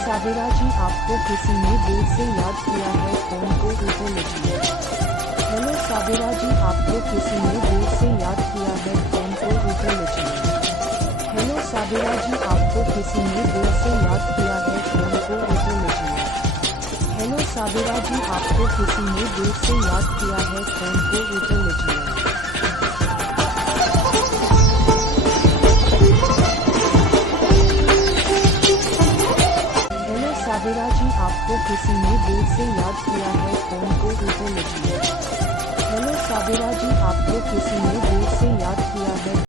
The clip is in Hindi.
साबिरा जी, आपको किसी ने दिल से याद किया है, फोन को उठा लीजिए। हेलो साबिरा जी, आपको किसी ने दिल से याद किया है, फोन को उठा लीजिए। हेलो साबिरा जी, आपको किसी ने दिल से याद किया है, फोन को उठा लीजिए। हेलो साबिरा जी, आपको किसी ने दिल से याद किया है, फोन को उठा लीजिए। साबिरा जी, आपको किसी ने दिल से याद किया है, फोन को उठा लीजिए। हेलो साबिरा जी, आपको किसी ने दिल से याद किया है।